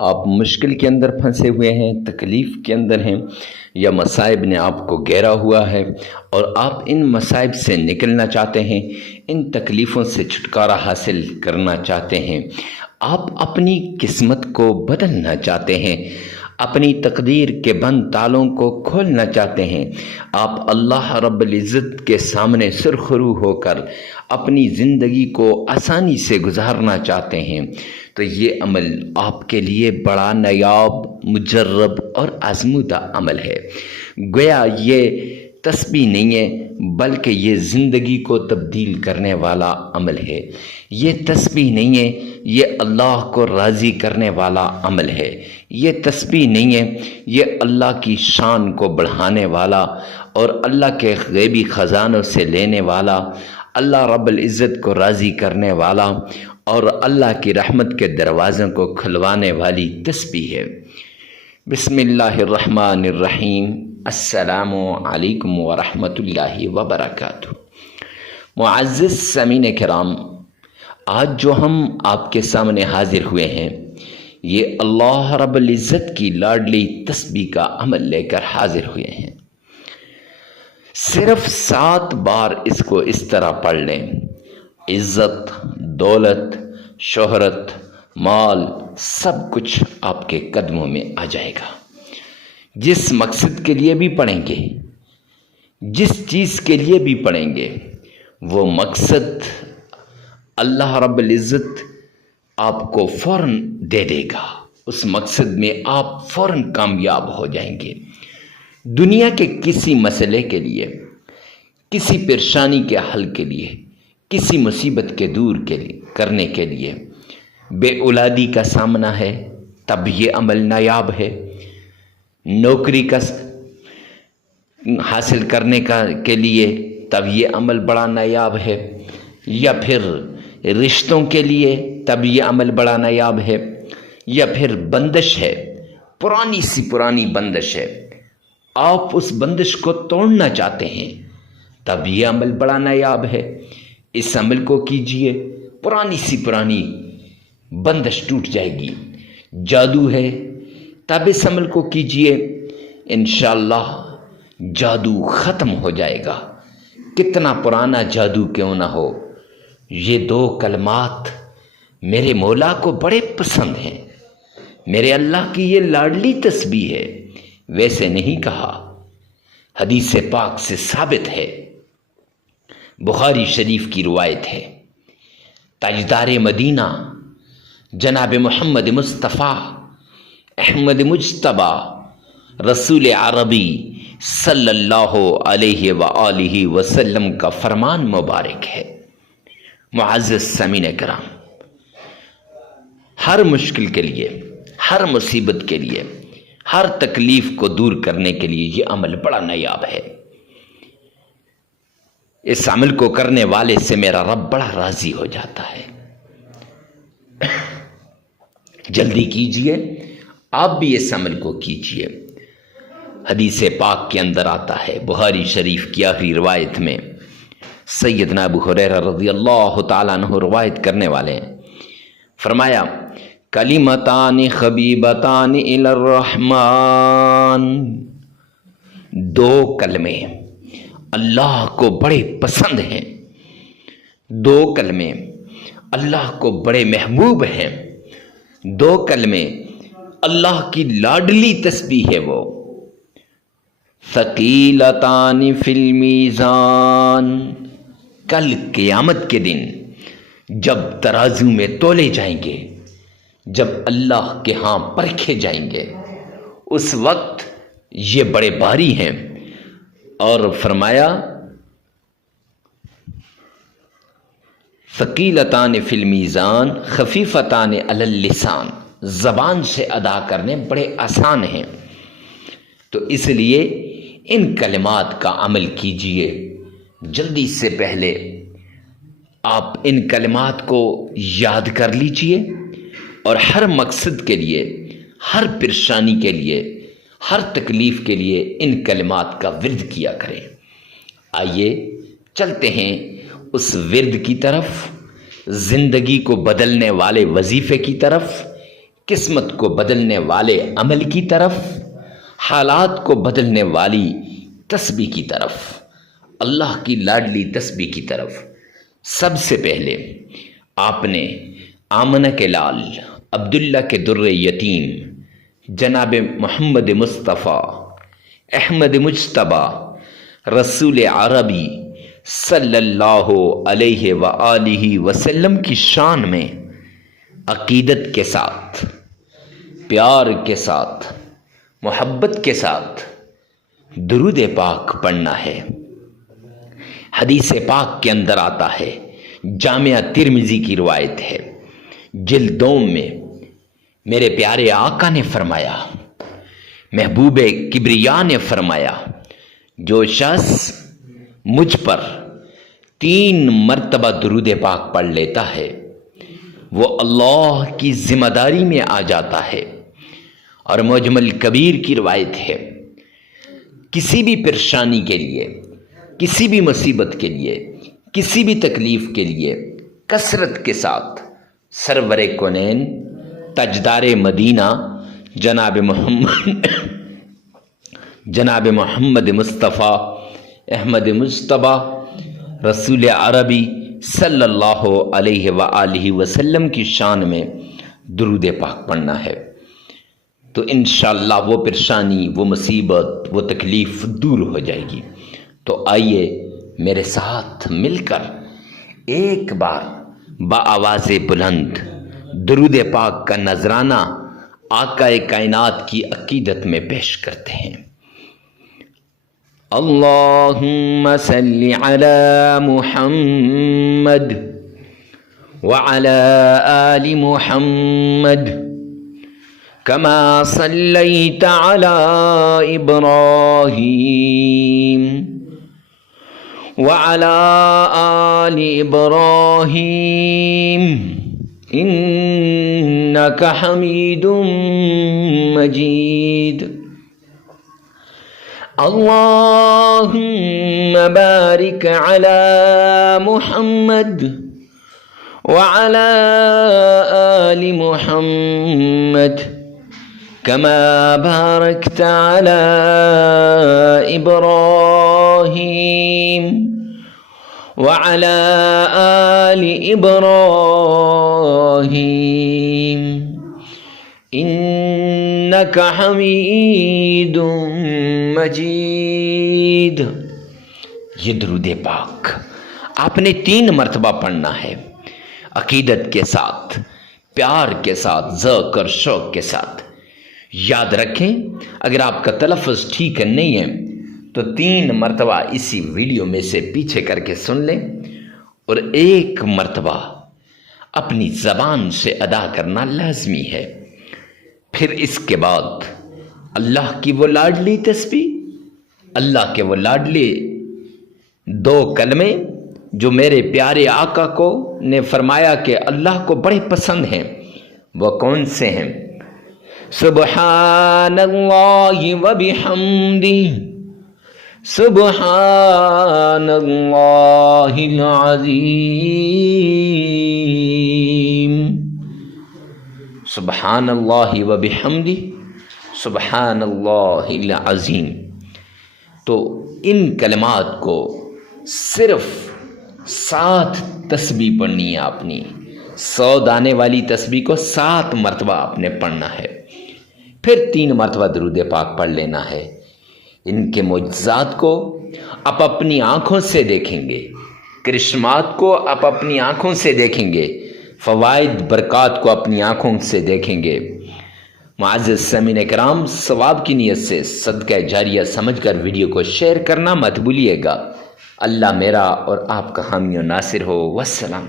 آپ مشکل کے اندر پھنسے ہوئے ہیں، تکلیف کے اندر ہیں، یا مصائب نے آپ کو گھیرا ہوا ہے اور آپ ان مصائب سے نکلنا چاہتے ہیں، ان تکلیفوں سے چھٹکارا حاصل کرنا چاہتے ہیں، آپ اپنی قسمت کو بدلنا چاہتے ہیں، اپنی تقدیر کے بند تالوں کو کھولنا چاہتے ہیں، آپ اللہ رب العزت کے سامنے سرخرو ہو کر اپنی زندگی کو آسانی سے گزارنا چاہتے ہیں، تو یہ عمل آپ کے لیے بڑا نایاب، مجرب اور آزمودہ عمل ہے۔ گویا یہ تسبیح نہیں ہے بلکہ یہ زندگی کو تبدیل کرنے والا عمل ہے۔ یہ تسبیح نہیں ہے، یہ اللہ کو راضی کرنے والا عمل ہے۔ یہ تسبیح نہیں ہے، یہ اللہ کی شان کو بڑھانے والا اور اللہ کے غیبی خزانوں سے لینے والا، اللہ رب العزت کو راضی کرنے والا اور اللہ کی رحمت کے دروازوں کو کھلوانے والی تسبیح ہے۔ بسم اللہ الرحمن الرحیم۔ السلام علیکم ورحمۃ اللہ وبرکاتہ۔ معزز سامعین کرام، آج جو ہم آپ کے سامنے حاضر ہوئے ہیں، یہ اللہ رب العزت کی لاڈلی تسبیح کا عمل لے کر حاضر ہوئے ہیں۔ صرف 7 بار اس کو اس طرح پڑھ لیں، عزت، دولت، شہرت، مال، سب کچھ آپ کے قدموں میں آ جائے گا۔ جس مقصد کے لیے بھی پڑھیں گے، جس چیز کے لیے بھی پڑھیں گے، وہ مقصد اللہ رب العزت آپ کو فوراً دے دے گا۔ اس مقصد میں آپ فوراً کامیاب ہو جائیں گے۔ دنیا کے کسی مسئلے کے لیے، کسی پریشانی کے حل کے لیے، کسی مصیبت کے دور کرنے کے لیے، بے اولادی کا سامنا ہے تب یہ عمل نایاب ہے، نوکری کا حاصل کرنے کے لیے تب یہ عمل بڑا نایاب ہے، یا پھر رشتوں کے لیے تب یہ عمل بڑا نایاب ہے، یا پھر بندش ہے، پرانی سی پرانی بندش ہے، آپ اس بندش کو توڑنا چاہتے ہیں تب یہ عمل بڑا نایاب ہے۔ اس عمل کو کیجئے، پرانی سی پرانی بندش ٹوٹ جائے گی۔ جادو ہے تب اس عمل کو کیجئے، انشاءاللہ جادو ختم ہو جائے گا۔ کتنا پرانا جادو کیوں نہ ہو، یہ 2 کلمات میرے مولا کو بڑے پسند ہیں، میرے اللہ کی یہ لاڈلی تسبیح ہے۔ ویسے نہیں کہا، حدیث پاک سے ثابت ہے، بخاری شریف کی روایت ہے۔ تاجدار مدینہ جناب محمد مصطفیٰ احمد مجتبی رسول عربی صلی اللہ علیہ وآلہ وسلم کا فرمان مبارک ہے۔ معزز سامعین کرام، ہر مشکل کے لیے، ہر مصیبت کے لیے، ہر تکلیف کو دور کرنے کے لیے یہ عمل بڑا نایاب ہے۔ اس عمل کو کرنے والے سے میرا رب بڑا راضی ہو جاتا ہے۔ جلدی کیجئے، آپ بھی اس عمل کو کیجئے۔ حدیث پاک کے اندر آتا ہے، بخاری شریف کی آخری روایت میں سیدنا ابو ہریرہ رضی اللہ تعالیٰ عنہ روایت کرنے والے ہیں، فرمایا کلمتان خبیبتان الی الرحمن، 2 کلمے اللہ کو بڑے پسند ہیں، 2 کلمے اللہ کو بڑے محبوب ہیں، 2 کلمے اللہ کی لاڈلی تسبیح ہے، وہ ثقیلتان فی المیزان، کل قیامت کے دن جب ترازو میں تولے جائیں گے، جب اللہ کے ہاں پرکھے جائیں گے، اس وقت یہ بڑے بھاری ہیں۔ اور فرمایا ثقیلتان فی المیزان خفیفتان علی اللسان، زبان سے ادا کرنے بڑے آسان ہیں۔ تو اس لیے ان کلمات کا عمل کیجئے۔ جلدی سے پہلے آپ ان کلمات کو یاد کر لیجئے اور ہر مقصد کے لیے، ہر پریشانی کے لیے، ہر تکلیف کے لیے ان کلمات کا ورد کیا کریں۔ آئیے چلتے ہیں اس ورد کی طرف، زندگی کو بدلنے والے وظیفے کی طرف قسمت کو بدلنے والے عمل کی طرف، حالات کو بدلنے والی تسبیح کی طرف، اللہ کی لاڈلی تسبیح کی طرف۔ سب سے پہلے آپ نے آمنہ کے لال عبداللہ کے در یتیم جناب محمد مصطفیٰ احمد مجتبی رسول عربی صلی اللہ علیہ وآلہ وسلم کی شان میں عقیدت کے ساتھ، پیار کے ساتھ، محبت کے ساتھ درود پاک پڑھنا ہے۔ حدیث پاک کے اندر آتا ہے، جامعہ ترمذی کی روایت ہے، جلد 2 میں میرے پیارے آقا نے فرمایا، محبوب کبریا نے فرمایا، جو شخص مجھ پر 3 مرتبہ درود پاک پڑھ لیتا ہے وہ اللہ کی ذمہ داری میں آ جاتا ہے۔ اور مجمل کبیر کی روایت ہے، کسی بھی پریشانی کے لیے، کسی بھی مصیبت کے لیے، کسی بھی تکلیف کے لیے کثرت کے ساتھ سرور کونین تاجدار مدینہ جناب محمد مصطفیٰ احمد مجتبی رسول عربی صلی اللہ علیہ وآلہ وسلم کی شان میں درود پاک پڑھنا ہے، تو انشاءاللہ وہ پریشانی، وہ مصیبت، وہ تکلیف دور ہو جائے گی۔ تو آئیے میرے ساتھ مل کر ایک بار بآواز بلند درود پاک کا نذرانہ آقا کائنات کی عقیدت میں پیش کرتے ہیں۔ اللہم صلی علی محمد وعلی آل محمد کما صلیت علی ابراہیم وعلی آل ابراہیم انک حمید مجید۔ اللہم بارک علی محمد وعلی آل محمد کما بارکت علی ابراہیم وعلی آل ابراہیم انک حمید مجید۔ یہ درود پاک آپ نے 3 مرتبہ پڑھنا ہے، عقیدت کے ساتھ، پیار کے ساتھ، ذوق اور شوق کے ساتھ۔ یاد رکھیں، اگر آپ کا تلفظ ٹھیک نہیں ہے تو 3 مرتبہ اسی ویڈیو میں سے پیچھے کر کے سن لیں، اور 1 مرتبہ اپنی زبان سے ادا کرنا لازمی ہے۔ پھر اس کے بعد اللہ کی وہ لاڈلی تسبیح، اللہ کے وہ لاڈلی 2 کلمے جو میرے پیارے آقا کو نے فرمایا کہ اللہ کو بڑے پسند ہیں، وہ کون سے ہیں؟ سبحان اللہ وبحمدہ، سبحان اللہ العظیم، سبحان اللہ وبحمدہ، سبحان اللہ العظیم۔ تو ان کلمات کو صرف 7 تسبیح پڑھنی ہے اپنی، 100 دانے والی تسبیح کو 7 مرتبہ آپ نے پڑھنا ہے، پھر 3 مرتبہ درود پاک پڑھ لینا ہے۔ ان کے معجزات کو آپ اپنی آنکھوں سے دیکھیں گے، کرشمات کو آپ اپنی آنکھوں سے دیکھیں گے، فوائد برکات کو اپنی آنکھوں سے دیکھیں گے۔ معزز سامعین کرام، ثواب کی نیت سے صدقہ جاریہ سمجھ کر ویڈیو کو شیئر کرنا مت بھولیے گا۔ اللہ میرا اور آپ کا حامی و ناصر ہو۔ والسلام۔